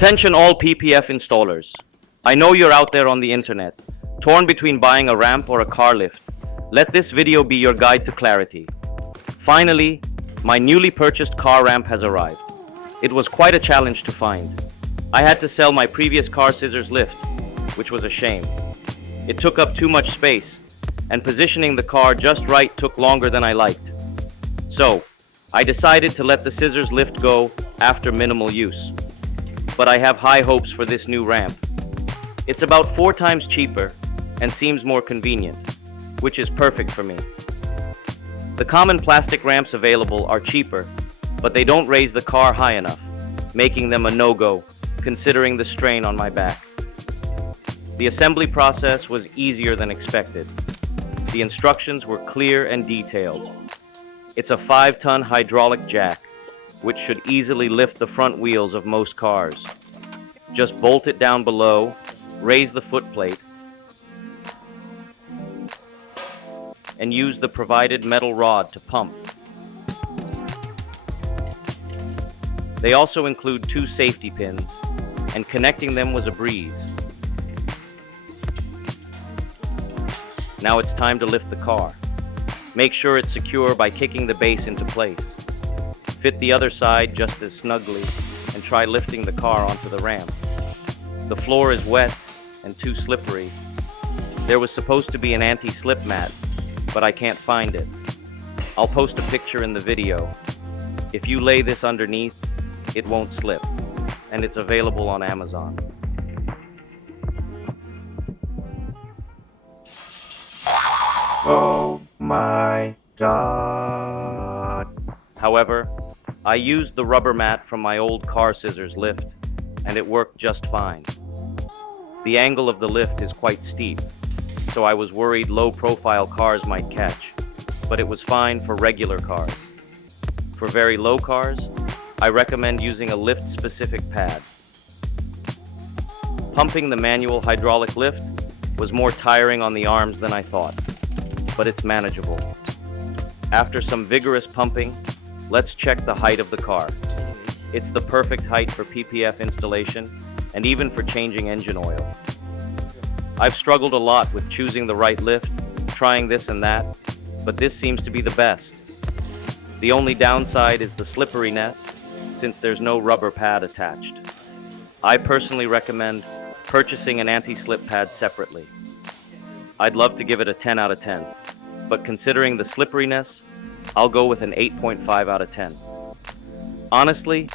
Attention all PPF installers. I know you're out there on the internet, torn between buying a ramp or a car lift. Let this video be your guide to clarity. Finally, my newly purchased car ramp has arrived. It was quite a challenge to find. I had to sell my previous car scissors lift, which was a shame. It took up too much space, and positioning the car just right took longer than I liked. So, I decided to let the scissors lift go after minimal use. But I have high hopes for this new ramp. It's about 4 times cheaper and seems more convenient, which is perfect for me. The common plastic ramps available are cheaper, but they don't raise the car high enough, making them a no-go, considering the strain on my back. The assembly process was easier than expected. The instructions were clear and detailed. It's a 5-ton hydraulic jack, which should easily lift the front wheels of most cars. Just bolt it down below, raise the footplate, and use the provided metal rod to pump. They also include 2 safety pins, and connecting them was a breeze. Now it's time to lift the car. Make sure it's secure by kicking the base into place. Fit the other side just as snugly, and try lifting the car onto the ramp. The floor is wet and too slippery. There was supposed to be an anti-slip mat, but I can't find it. I'll post a picture in the video. If you lay this underneath, it won't slip, and it's available on Amazon. Oh my God. However, I used the rubber mat from my old car scissors lift, and it worked just fine. The angle of the lift is quite steep, so I was worried low-profile cars might catch, but it was fine for regular cars. For very low cars, I recommend using a lift-specific pad. Pumping the manual hydraulic lift was more tiring on the arms than I thought, but it's manageable. After some vigorous pumping, let's check the height of the car. It's the perfect height for PPF installation and even for changing engine oil. I've struggled a lot with choosing the right lift, trying this and that, but this seems to be the best. The only downside is the slipperiness, since there's no rubber pad attached. I personally recommend purchasing an anti-slip pad separately. I'd love to give it a 10 out of 10, but considering the slipperiness, I'll go with an 8.5 out of 10. Honestly,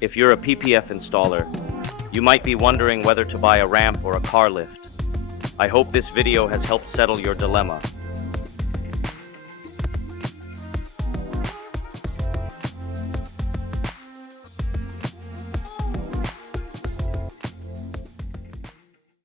if you're a PPF installer, you might be wondering whether to buy a ramp or a car lift. I hope this video has helped settle your dilemma.